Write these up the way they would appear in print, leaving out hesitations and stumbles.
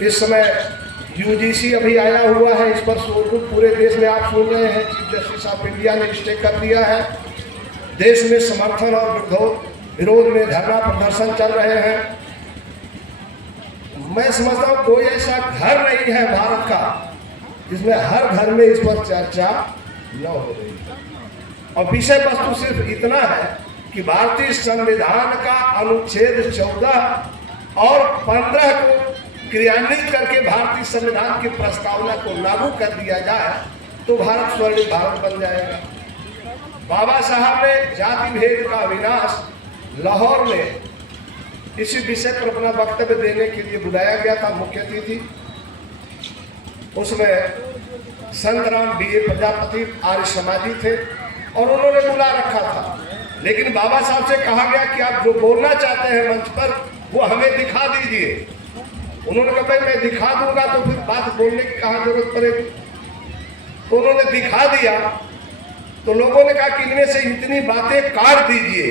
इस समय यूजीसी अभी आया हुआ है, इस पर पूरे देश में आप सुन रहे हैं, चीफ जस्टिस ऑफ इंडिया ने स्टे कर दिया है। देश में समर्थन और विरोध में धरना प्रदर्शन चल रहे हैं। मैं समझता हूँ कोई ऐसा घर नहीं है भारत का जिसमें हर घर में इस पर चर्चा न हो रही है। और विषय वस्तु सिर्फ इतना है कि भारतीय संविधान का अनुच्छेद 14 और 15 को क्रियान्वित करके भारतीय संविधान की प्रस्तावना को लागू कर दिया जाए तो भारत स्वर्णिम भारत बन जाएगा। बाबा साहब ने जाति भेद का विनाश लाहौर में इसी विषय पर अपना वक्तव्य देने के लिए बुलाया गया था, मुख्य अतिथि। उसमें संत राम बीए प्रजापति आर्य समाजी थे और उन्होंने बुला रखा था, लेकिन बाबा साहब से कहा गया कि आप जो बोलना चाहते हैं मंच पर वो हमें दिखा दीजिए। उन्होंने कहा भाई मैं दिखा दूंगा तो फिर बात बोलने की कहाँ जरूरत पड़ेगी। तो उन्होंने दिखा दिया तो लोगों ने कहा कि इनमें से इतनी बातें काट दीजिए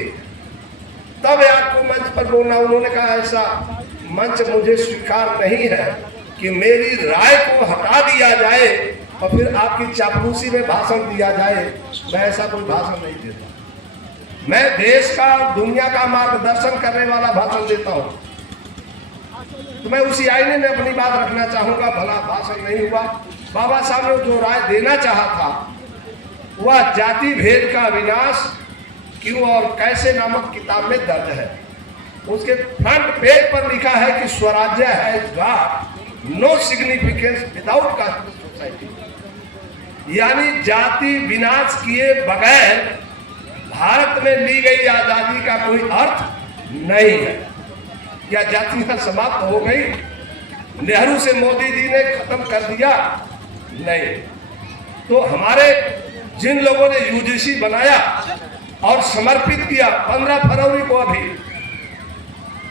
तब आपको मंच पर बोलना। उन्होंने कहा ऐसा मंच मुझे स्वीकार नहीं है कि मेरी राय को हटा दिया जाए और फिर आपकी चापलूसी में भाषण दिया जाए। मैं ऐसा कोई भाषण नहीं देता। मैं देश का दुनिया का मार्गदर्शन करने वाला भाषण देता हूँ। तो मैं उसी आईने में अपनी बात रखना चाहूंगा। भला भाषण नहीं हुआ। बाबा साहब ने जो राय देना चाहा था वह जाति भेद का विनाश क्यों और कैसे नामक किताब में दर्ज है। उसके फ्रंट पेज पर लिखा है कि swarajya has got no significance without caste society, यानी जाति विनाश किए बगैर भारत में ली गई आजादी का कोई अर्थ नहीं है। क्या जातियां समाप्त हो गई? नेहरू से मोदी जी ने खत्म कर दिया? नहीं। तो हमारे जिन लोगों ने यूजीसी बनाया और समर्पित किया, 15 फरवरी को अभी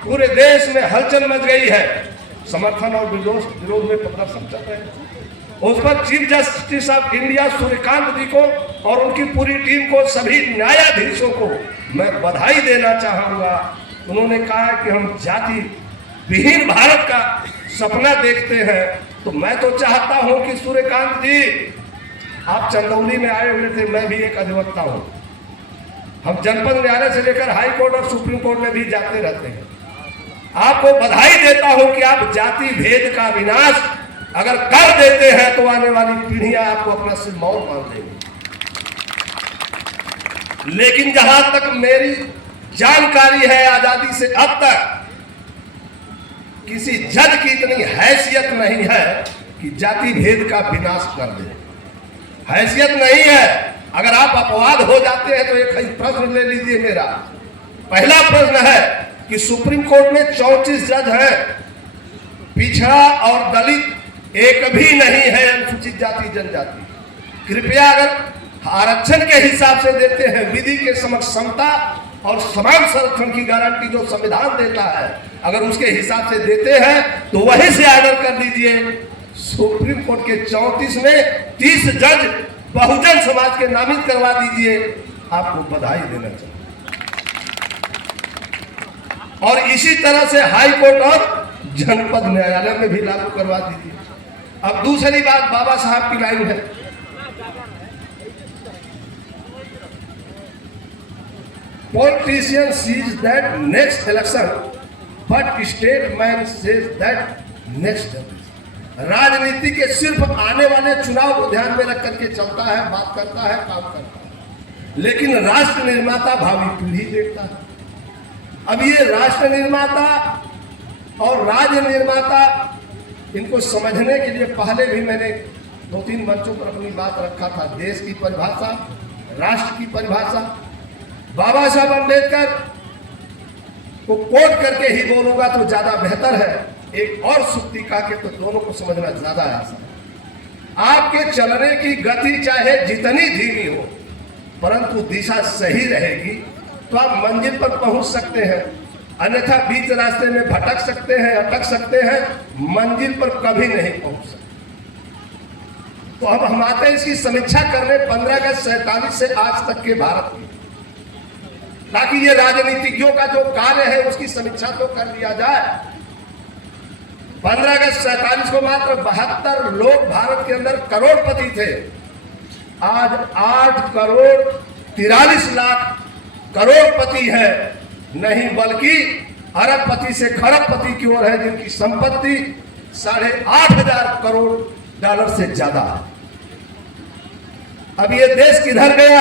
पूरे देश में हलचल मच गई है। समर्थन और विरोध में प्रदर्शन चल रहे हैं। उस पर chief justice of India Suryakant ji को और उनकी पूरी टीम को, सभी न्यायाधीशों को मैं बधाई देना चाहूंगा। उन्होंने कहा कि हम जाति विहीन भारत का सपना देखते हैं। तो मैं तो चाहता हूं कि सूर्यकांत जी, आप चंदौली में आए हुए थे, मैं भी एक अधिवक्ता हूं। हम जनपद न्यायालय से लेकर हाई कोर्ट और सुप्रीम कोर्ट में भी जाते रहते हैं। आपको बधाई देता हूं कि आप जाति भेद का विनाश अगर कर देते हैं तो आने वाली पीढ़ियां आपको अपना सिर मौत मान देंगी। लेकिन जहां तक मेरी जानकारी है, आजादी से अब तक किसी जज की इतनी हैसियत नहीं है कि जाति भेद का विनाश कर दे। हैसियत नहीं है। अगर आप अपवाद हो जाते हैं तो एक प्रश्न ले लीजिए मेरा। पहला प्रश्न है कि सुप्रीम कोर्ट में 34 जज हैं, पिछड़ा और दलित एक भी नहीं है, अनुसूचित जाति जनजाति। कृपया अगर आरक्षण के हिसाब से देते हैं, विधि के समक्ष समता और समान संरक्षण की गारंटी जो संविधान देता है, अगर उसके हिसाब से देते हैं तो वहीं से ऑर्डर कर दीजिए। सुप्रीम कोर्ट के 34 में 30 जज बहुजन समाज के नामित करवा दीजिए। आपको बधाई देना चाहिए। और इसी तरह से हाई कोर्ट और जनपद न्यायालय में भी लागू करवा दीजिए। अब दूसरी बात बाबा साहब की लाइन है, politician sees that next election but statesman says that next. राजनीति के सिर्फ आने वाले चुनाव को ध्यान में रख करके चलता है, बात करता है, काम करता है, लेकिन राष्ट्र निर्माता भावी पीढ़ी देखता है। अब ये राष्ट्र निर्माता और राज्य निर्माता, इनको समझने के लिए पहले भी मैंने 2-3 मंचों पर अपनी बात रखा था। देश की परिभाषा, राष्ट्र की परिभाषा, बाबा साहब अम्बेडकर को कोट करके ही बोलूंगा तो ज्यादा बेहतर है। एक और सुक्ति का के तो दोनों को समझना ज्यादा आसान। आपके चलने की गति चाहे जितनी धीमी हो, परंतु दिशा सही रहेगी तो आप मंजिल पर पहुंच सकते हैं। अन्यथा बीच रास्ते में भटक सकते हैं, अटक सकते हैं, मंजिल पर कभी नहीं पहुंच सकते। तो अब हम आते हैं इसकी समीक्षा करने 15 अगस्त 47 से आज तक के भारत की, ताकि ये राजनीतिज्ञों का जो कार्य है उसकी समीक्षा तो कर लिया जाए। 15 अगस्त 47 को मात्र 72 लोग भारत के अंदर करोड़पति थे। आज 8 करोड़ 43 लाख करोड़पति है, नहीं बल्कि अरबपति से खरबपति की ओर है, जिनकी संपत्ति 8,500 करोड़ डॉलर से ज्यादा है। अब ये देश किधर गया?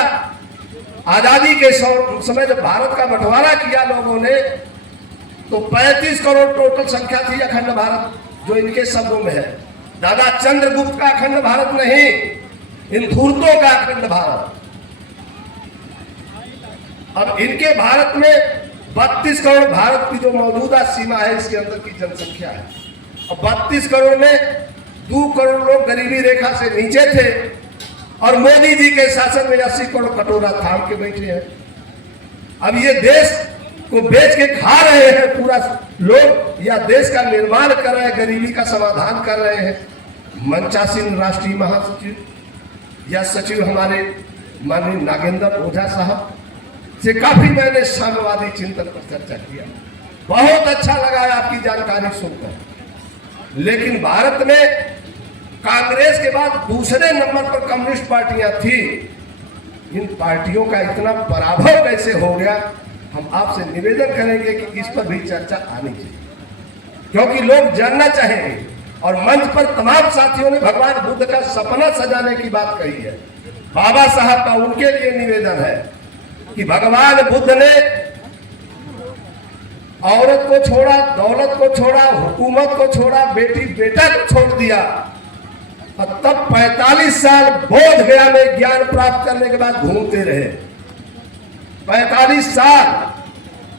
आजादी के समय जब भारत का बंटवारा किया लोगों ने, तो 35 करोड़ टोटल संख्या थी अखंड भारत, जो इनके शब्दों में है। दादा चंद्रगुप्त का अखंड भारत नहीं, इन धूर्तों का अखंड भारत। अब इनके भारत में 32 करोड़ भारत की जो मौजूदा सीमा है, इसके अंदर की जनसंख्या है। और 32 करोड़ में 2 करोड़ लोग गरीबी रेखा से नीचे थे, और मोदी जी के शासन में 80 करोड़ कटोरा थाम के बैठे हैं। अब ये देश को बेच के खा रहे हैं पूरा लोग, या देश का निर्माण कर रहे हैं, गरीबी का समाधान कर रहे हैं। मंचासीन राष्ट्रीय महासचिव या सचिव हमारे माननीय नागेंद्र ओझा साहब से काफी मैंने साम्यवादी चिंतन पर चर्चा किया, बहुत अच्छा लगा आपकी जानकारी सुनकर। लेकिन भारत में कांग्रेस के बाद दूसरे नंबर पर कम्युनिस्ट पार्टियां थी। इन पार्टियों का इतना पराभव कैसे हो गया? हम आपसे निवेदन करेंगे कि इस पर भी चर्चा आनी चाहिए, क्योंकि लोग जानना चाहेंगे। और मंच पर तमाम साथियों ने भगवान बुद्ध का सपना सजाने की बात कही है। बाबा साहब का उनके लिए निवेदन है कि भगवान बुद्ध ने औरत को छोड़ा, दौलत को छोड़ा, हुकूमत को छोड़ा, बेटी बेटा को छोड़ दिया, और तब 45 साल बोध गया में ज्ञान प्राप्त करने के बाद घूमते रहे। 45 साल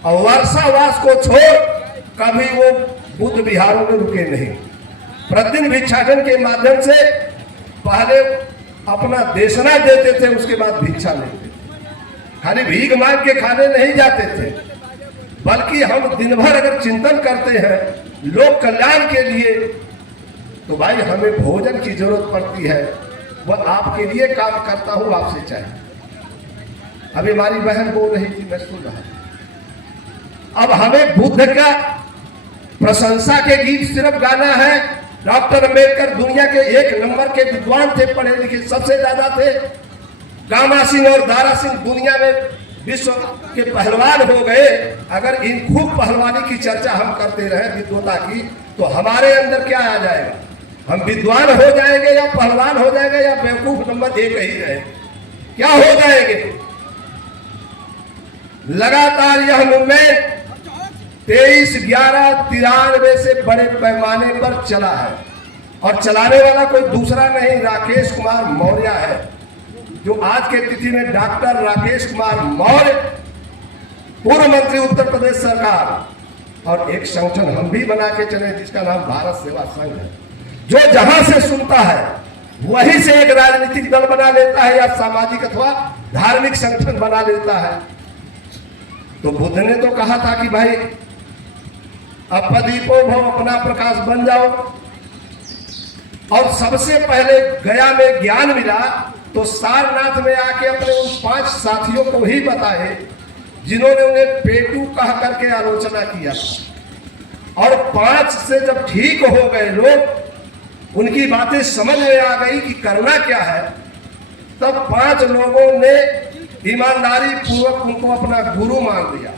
और वर्षावास को छोड़ कभी वो बुद्ध विहारों में रुके नहीं। प्रतिदिन भिक्षाटन के माध्यम से पहले अपना देशना देते थे, उसके बाद भिक्षा लेते थे। खाली भीख मांग के खाने नहीं जाते थे, बल्कि हम दिन भर अगर चिंतन करते हैं लोक कल्याण के लिए, तो भाई हमें भोजन की जरूरत पड़ती है। वह आपके लिए काम करता हूं, आपसे चाहिए। अभी हमारी बहन बोल रही थी, मैं सुन रहा। अब हमें बुद्ध का प्रशंसा के गीत सिर्फ गाना है। डॉक्टर अम्बेडकर दुनिया के 1 नंबर के विद्वान थे, पढ़े लिखे सबसे ज्यादा थे। गामा सिंह और दारा सिंह दुनिया में विश्व के पहलवान हो गए। अगर इन खूब पहलवानी की चर्चा हम करते रहे, विद्वता की, तो हमारे अंदर क्या आ जाएगा? हम विद्वान हो जाएंगे या पहलवान हो जाएंगे या बेवकूफ नंबर 1 ही रहे? क्या हो जाएंगे? लगातार यह मूवमेंट 23/11/93 से बड़े पैमाने पर चला है, और चलाने वाला कोई दूसरा नहीं, राकेश कुमार मौर्य है, जो आज के तिथि में डॉक्टर राकेश कुमार मौर्य, पूर्व मंत्री उत्तर प्रदेश सरकार, और एक संगठन हम भी बना के चले जिसका नाम भारत सेवा संघ है, जो जहां से सुनता है वहीं से एक राजनीतिक दल बना लेता है या सामाजिक अथवा धार्मिक संगठन बना लेता है। तो बुद्ध ने तो कहा था कि भाई अपदीपो भव, अपना प्रकाश बन जाओ। और सबसे पहले गया में ज्ञान मिला तो सारनाथ में आके अपने उन 5 साथियों को ही बताए जिन्होंने उन्हें पेटू कह करके आलोचना किया। और 5 से जब ठीक हो गए लोग, उनकी बातें समझ में आ गई कि करना क्या है, तब 5 लोगों ने ईमानदारी पूर्वक उनको अपना गुरु मान लिया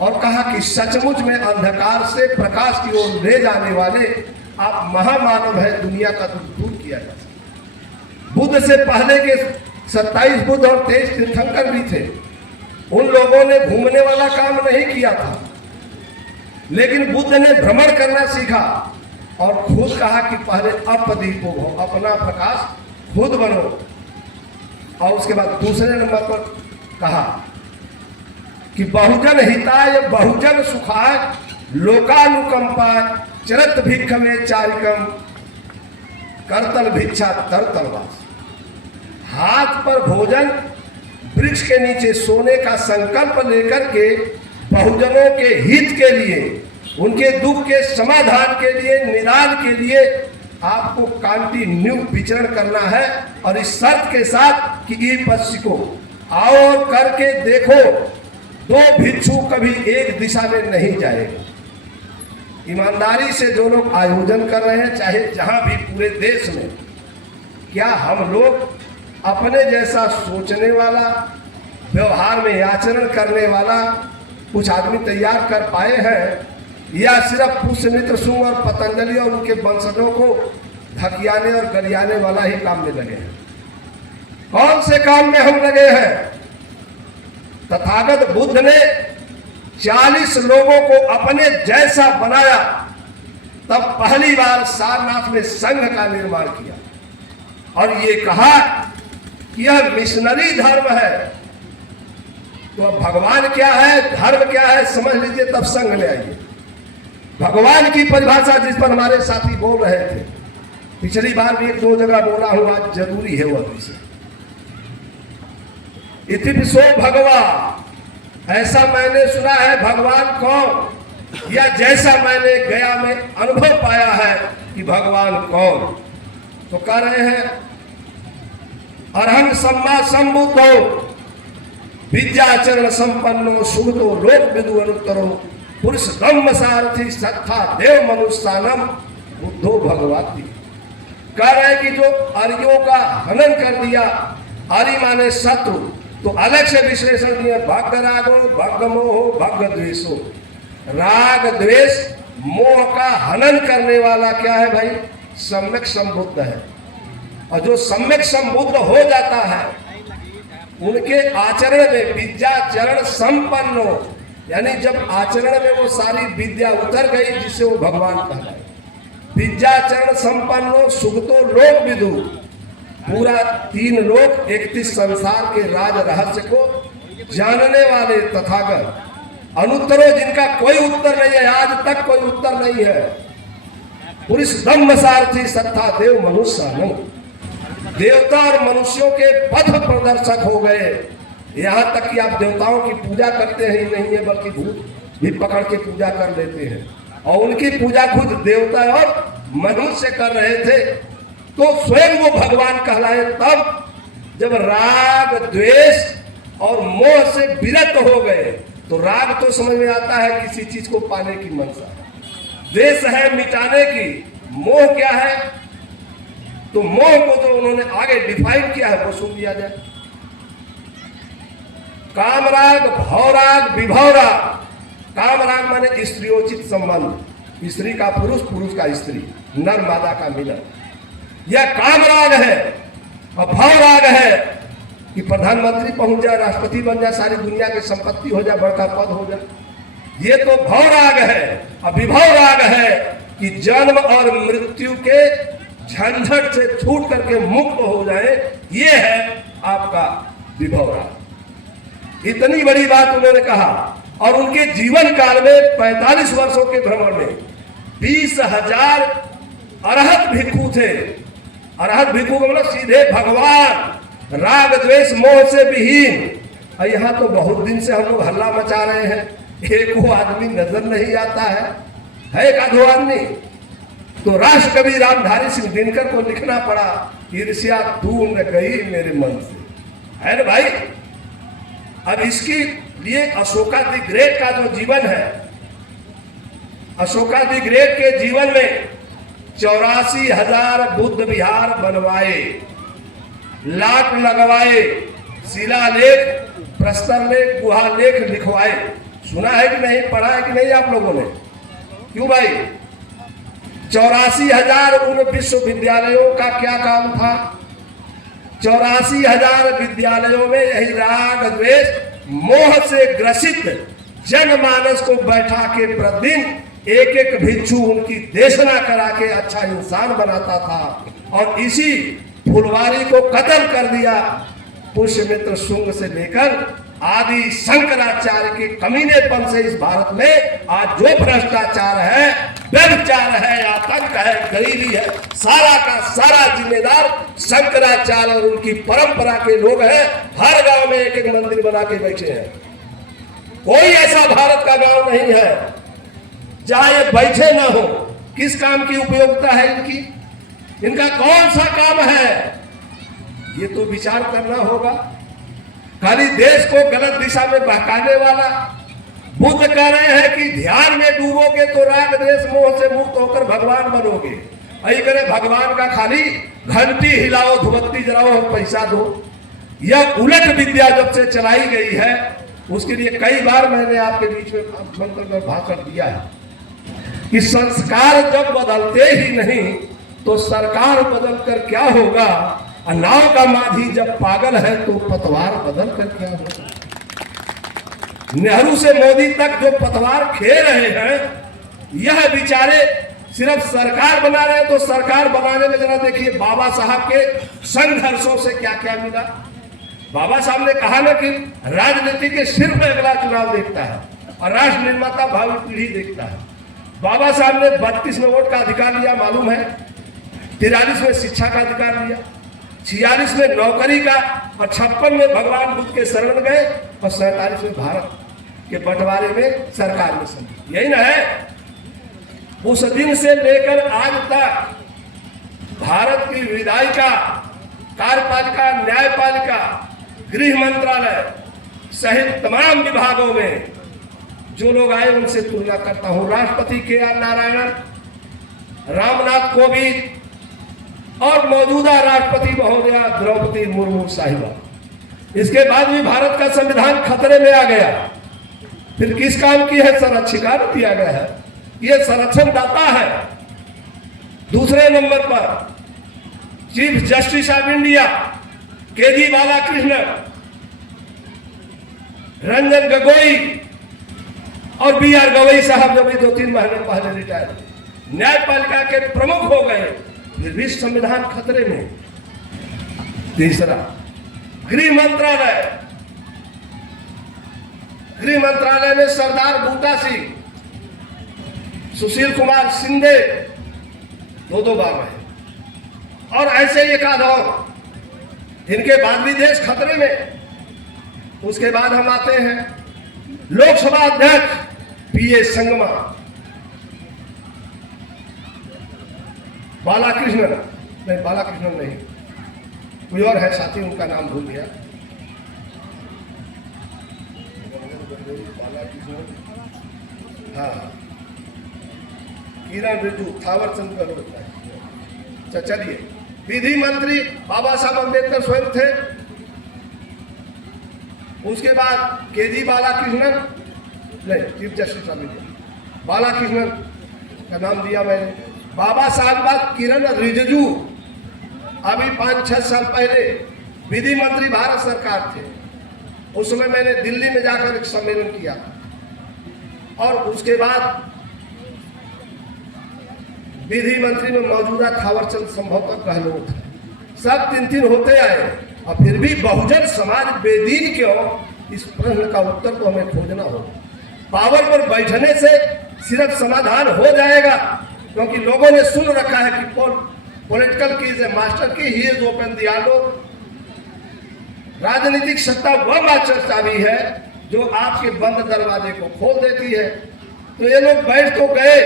और कहा कि सचमुच में अंधकार से प्रकाश की ओर ले जाने वाले आप महामानव है, दुनिया का दूर किया जा सकता। बुद्ध से पहले के 27 बुद्ध और 23 तीर्थंकर भी थे। उन लोगों ने घूमने वाला काम नहीं किया था, लेकिन बुद्ध ने भ्रमण करना सीखा और खुद कहा कि पहले अपदीपो हो, अपना प्रकाश खुद बनो। और उसके बाद दूसरे नंबर पर कहा कि बहुजन हिताय बहुजन सुखाय लोकानुकंपाय चरत भिक्ख में चारिकम करतल भिक्षा तरतलवास। हाथ पर भोजन, वृक्ष के नीचे सोने का संकल्प लेकर के बहुजनों के हित के लिए, उनके दुख के समाधान के लिए, निदान के लिए आपको कंटिन्यू विचरण करना है। और इस शर्त के साथ कि ई पश्चिको आओ और करके देखो, 2 भिक्षु कभी एक दिशा में नहीं जाएगा। ईमानदारी से जो लोग आयोजन कर रहे हैं, चाहे जहां भी पूरे देश में, क्या हम लोग अपने जैसा सोचने वाला, व्यवहार में आचरण करने वाला कुछ आदमी तैयार कर पाए हैं, या सिर्फ पुष्यमित्र शुंग और पतंजलि और उनके वंशजों को धकियाने और गरियाने वाला ही काम में लगे हैं? कौन से काम में हम लगे हैं? तथागत बुद्ध ने 40 लोगों को अपने जैसा बनाया, तब पहली बार सारनाथ में संघ का निर्माण किया और ये कहा कि यह मिशनरी धर्म है। तो अब भगवान क्या है, धर्म क्या है, समझ लीजिए, तब संघ ले आइए। भगवान की परिभाषा जिस पर हमारे साथी बोल रहे थे, पिछली बार भी 1-2 जगह बोला हूं, आज जरूरी है वह विषय। इतिपिसो भगवा, ऐसा मैंने सुना है भगवान कौन, या जैसा मैंने गया में अनुभव पाया है कि भगवान कौन। तो कह रहे हैं अरहंग सम्मा संबुद्धो विद्याचरण संपन्नो सुगतो लोक विदु अनुत्तरो पुरुष ब्रह्म सारथी सत्था देव मनुष्यानम बुद्धो भगवती। कह रहे हैं कि जो आर्यों का हनन कर दिया, आर्य माने शत्रु, तो अलग से विश्लेषण दिया, भग रागो भग मोहो भग द्वेषो। राग द्वेष मोह का हनन करने वाला क्या है भाई? सम्यक संबुद्ध है। और जो सम्यक संबुद्ध हो जाता है, उनके आचरण में विद्याचरण संपन्न हो, यानी जब आचरण में वो सारी विद्या उतर गई जिससे वो भगवान कहलाए। विद्याचरण संपन्न सुगतो लोक विदु, पूरा 3 लोक 31 संसार के राज रहस्य को जानने वाले तथागत, अनुत्तरो जिनका कोई उत्तर नहीं है, आज तक कोई उत्तर नहीं है। पुरुष ब्रह्म सारथी सत्ता देव मनुष्य, देवता और मनुष्यों के पथ प्रदर्शक हो गए। यहाँ तक कि आप देवताओं की पूजा करते हैं ही नहीं है, बल्कि भूत भी पकड़ के पूजा कर लेते हैं, और उनकी पूजा खुद देवता और मनुष्य कर रहे थे। तो स्वयं वो भगवान कहलाए तब जब राग द्वेष और मोह से विरत हो गए। तो राग तो समझ में आता है किसी चीज को पाने की मनसा, द्वेष है मिटाने की, मोह क्या है? तो मोह को तो उन्होंने आगे डिफाइन किया है, वो सुन लिया जाए। कामराग, भवराग, विभवराग। कामराग माने स्त्रियोचित संबंध, स्त्री का पुरुष, पुरुष का स्त्री, नर मादा का मिलन, यह कामराग है। और भवराग है कि प्रधानमंत्री पहुंच जाए, राष्ट्रपति बन जाए, सारी दुनिया की संपत्ति हो जाए, बड़का पद हो जाए, ये तो भवराग है। और विभवराग है कि जन्म और मृत्यु के झंझट से छूट करके मुक्त हो जाए, ये है आपका विभवराग। इतनी बड़ी बात उन्होंने कहा। और उनके जीवन काल में 45 वर्षों के भ्रमण में 20,000 अरहत भिक्षु थे। अरहत भिक्षु का मतलब सीधे भगवान, राग द्वेष मोह से विहीन। और यहाँ तो बहुत दिन से हम लोग हल्ला मचा रहे हैं, एक वो आदमी नजर नहीं आता है एक आधो आदमी। तो राष्ट्र कवि रामधारी सिंह दिनकर को लिखना पड़ा, ईर्ष्या दूर न गई मेरे मन से, है ना भाई। अब इसके लिए अशोका द ग्रेट का जो जीवन है, अशोका द ग्रेट के जीवन में 84,000 बुद्ध विहार बनवाए, लाट लगवाए, शिलालेख, प्रस्तर लेख, गुहा लेख लिखवाए। सुना है कि नहीं, पढ़ा है कि नहीं आप लोगों ने? क्यों भाई? 84,000 उन विश्वविद्यालयों का क्या काम था? 84,000 विद्यालयों में यही राग द्वेष मोह से ग्रसित जनमानस को बैठा के प्रतिदिन एक एक भिक्षु उनकी देशना करा के अच्छा इंसान बनाता था। और इसी फुलवारी को कत्ल कर दिया पुष्यमित्र शुंग से लेकर आदि शंकराचार्य के कमीनेपन से इस भारत में आज जो भ्रष्टाचार है, व्यभिचार है, आतंक है, गरीबी है, सारा का सारा जिम्मेदार शंकराचार्य और उनकी परंपरा के लोग हैं। हर गांव में एक एक मंदिर बना के बैठे हैं। कोई ऐसा भारत का गांव नहीं है जहां ये बैठे ना हो। किस काम की उपयोगिता है इनकी? इनका कौन सा काम है? ये तो विचार करना होगा। खाली देश को गलत दिशा में बहकाने वाला, बुद्ध कह रहे हैं कि ध्यान में डूबोगे तो राग देश मोह से मुक्त होकर भगवान बनोगे। ऐ करे भगवान का खाली घंटी हिलाओ, धुबत्ती जलाओ और पैसा दो। यह उलट विद्या जब से चलाई गई है, उसके लिए कई बार मैंने आपके बीच में मंत्र में भाषण दिया है कि संस्कार जब बदलते ही नहीं तो सरकार बदल कर क्या होगा। नाव का माझी जब पागल है तो पतवार बदल कर क्या होगा। नेहरू से मोदी तक जो पतवार खेल रहे हैं, यह बेचारे सिर्फ सरकार बना रहे हैं। तो सरकार बनाने में जरा देखिए बाबा साहब के संघर्षों से क्या क्या मिला। बाबा साहब ने कहा ना कि राजनीति के सिर्फ अगला चुनाव देखता है और राष्ट्र निर्माता भावी पीढ़ी देखता है। बाबा साहब ने 32 में वोट का अधिकार लिया, मालूम है। 43 में शिक्षा का अधिकार लिया, 46 में नौकरी का, और 56 में भगवान बुद्ध के शरण गए, और 47 में भारत के बंटवारे में सरकार में संधि। यही ना है। उस दिन से लेकर आज तक भारत की विधायिका, कार्यपालिका, न्यायपालिका, गृह मंत्रालय सहित तमाम विभागों में जो लोग आए उनसे तुलना करता हूं। राष्ट्रपति के.आर. नारायणन, रामनाथ कोविंद और मौजूदा राष्ट्रपति महोदया द्रौपदी मुर्मू साहिबा। इसके बाद भी भारत का संविधान खतरे में आ गया। फिर किस काम की है? संरक्षिका दिया गया है, ये संरक्षण दाता है। दूसरे नंबर पर chief justice of India K G. Balakrishnan, Ranjan Gogoi और बी.आर. गवई साहब जो भी 2-3 महीने पहले रिटायर न्यायपालिका के प्रमुख हो गए, फिर भी संविधान खतरे में। तीसरा गृह मंत्रालय में सरदार बूटा सिंह, सुशील कुमार शिंदे 2-2 बार रहे, और ऐसे एक आध और। इनके बाद भी देश खतरे में। उसके बाद हम आते हैं लोकसभा अध्यक्ष पी.ए. संगमा, बालाकृष्णन नहीं, कोई और है साथी, उनका नाम भूल गया। हाँ, किरण रिजिजू, थावर चंद गहलोत है। चलिए, विधि मंत्री बाबा साहब अम्बेडकर स्वयं थे। उसके बाद के.जी. बालाकृष्णन, नहीं, chief justice of India Balakrishnan का नाम दिया मैंने। बाबा साहब बाद किरण रिजिजू, अभी 5-6 साल पहले विधि मंत्री भारत सरकार थे। उस समय मैंने दिल्ली में जाकर एक सम्मेलन किया, और उसके बाद विधि मंत्री में मौजूदा थावरचंद संभवतः गहलोत है। सब 3-3 होते आए, और फिर भी बहुजन समाज बेदीन क्यों? इस प्रश्न का उत्तर तो हमें खोजना होगा। पावर पर बैठने से सिर्फ समाधान हो जाएगा, क्योंकि लोगों ने सुन रखा है कि पॉलिटिकल की इज ए मास्टर की, ही इज ओपन दियालोग। राजनीतिक सत्ता वह मास्टर चाबी है जो आपके बंद दरवाजे को खोल देती है। तो ये लोग बैठ तो गए,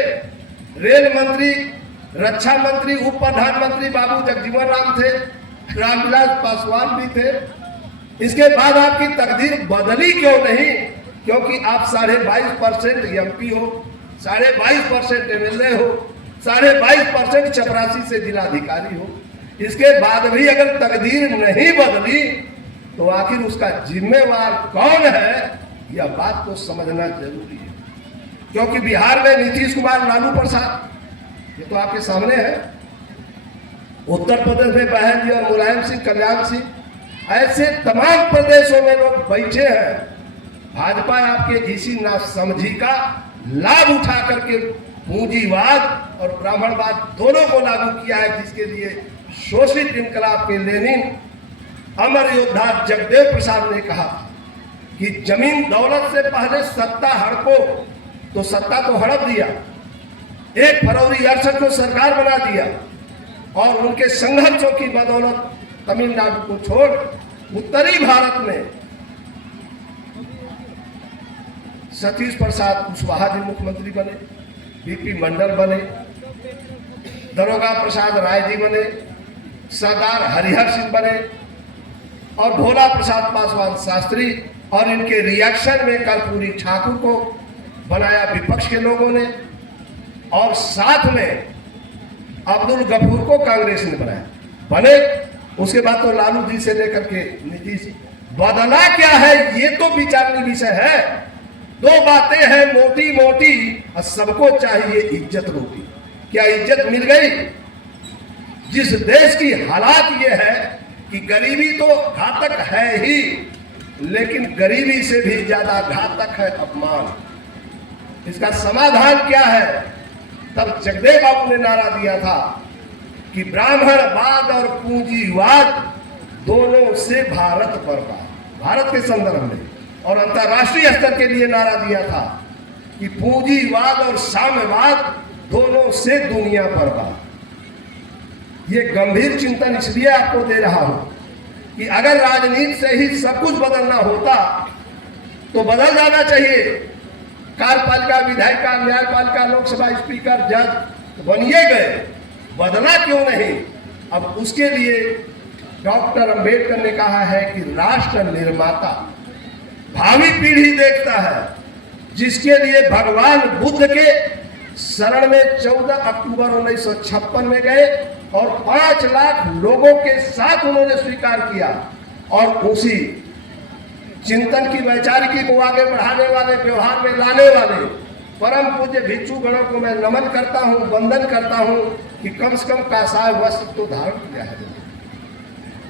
रेल मंत्री, रक्षा मंत्री, उप प्रधानमंत्री बाबू जगजीवन राम थे, रामविलास पासवान भी थे। इसके बाद आपकी तकदीर बदली क्यों नहीं? क्योंकि आप 22.5% MP हो, 22.5% MLA हो, 22.5% चपरासी से जिलाधिकारी हो। इसके बाद भी अगर तकदीर नहीं बदली तो आखिर उसका जिम्मेवार कौन है? यह बात को समझना जरूरी है। क्योंकि बिहार में नीतीश कुमार, लालू प्रसाद, ये तो आपके सामने है। उत्तर प्रदेश में बहन जी और मुलायम सिंह, कल्याण सिंह, ऐसे तमाम प्रदेशों में लोग बैठे हैं। भाजपा आपके इसी नासमझी का लाभ उठा करके पूंजीवाद और ब्राह्मणवाद दोनों को लागू किया है, जिसके लिए शोषित इनकलाब के लेनिन अमर योद्धा जगदेव प्रसाद ने कहा कि जमीन दौलत से पहले सत्ता हड़पो, तो सत्ता तो हड़प दिया। 1 फरवरी 68 को सरकार बना दिया, और उनके संघर्षों की बदौलत तमिलनाडु को छोड़ उत्तरी भारत में सतीश प्रसाद कुशवाहा जी मुख्यमंत्री बने, बीपी मंडल बने, दरोगा प्रसाद राय जी बने, सरदार हरिहर सिंह बने, और भोला प्रसाद पासवान शास्त्री, और इनके रिएक्शन में कर्पूरी ठाकुर को बनाया विपक्ष के लोगों ने, और साथ में अब्दुल गफूर को कांग्रेस ने बनाया। बने उसके बाद तो लालू जी से लेकर के नीतीश। बदला क्या है ये तो विचारनीय विषय है। दो बातें हैं मोटी मोटी, और सबको चाहिए इज्जत रोटी। क्या इज्जत मिल गई? जिस देश की हालात ये है कि गरीबी तो घातक है ही, लेकिन गरीबी से भी ज्यादा घातक है अपमान। इसका समाधान क्या है? तब जगदेव बाबू ने नारा दिया था कि ब्राह्मणवाद और पूंजीवाद दोनों से भारत बर्बाद, भारत के संदर्भ में। और अंतर्राष्ट्रीय स्तर के लिए नारा दिया था कि पूंजीवाद और साम्यवाद दोनों से दुनिया बर्बाद। ये गंभीर चिंतन इसलिए आपको दे रहा हूं कि अगर राजनीति से ही सब कुछ बदलना होता तो बदल जाना चाहिए। कार्यपालिका, विधायिका, न्यायपालिका, लोकसभा स्पीकर, जज बनिए गए, बदला क्यों नहीं? अब उसके लिए डॉक्टर अंबेडकर ने कहा है कि राष्ट्र निर्माता भावी पीढ़ी देखता है, जिसके लिए भगवान बुद्ध के शरण में 14 अक्टूबर 1956 में गए और 5 लाख लोगों के साथ उन्होंने स्वीकार किया। और उसी चिंतन की वैचारिकी को आगे बढ़ाने वाले, व्यवहार में लाने वाले परम पूज्य भिक्षु गणों को मैं नमन करता हूं, वंदन करता हूं कि कम से कम कासाय वस्त्र तो धारण किया है,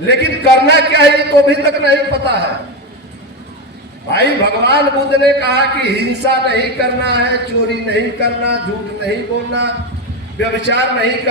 लेकिन करना क्या है ये तो अभी तक नहीं पता है। भाई भगवान बुद्ध ने कहा कि हिंसा नहीं करना है, चोरी नहीं करना, झूठ नहीं बोलना, व्यभिचार नहीं करना।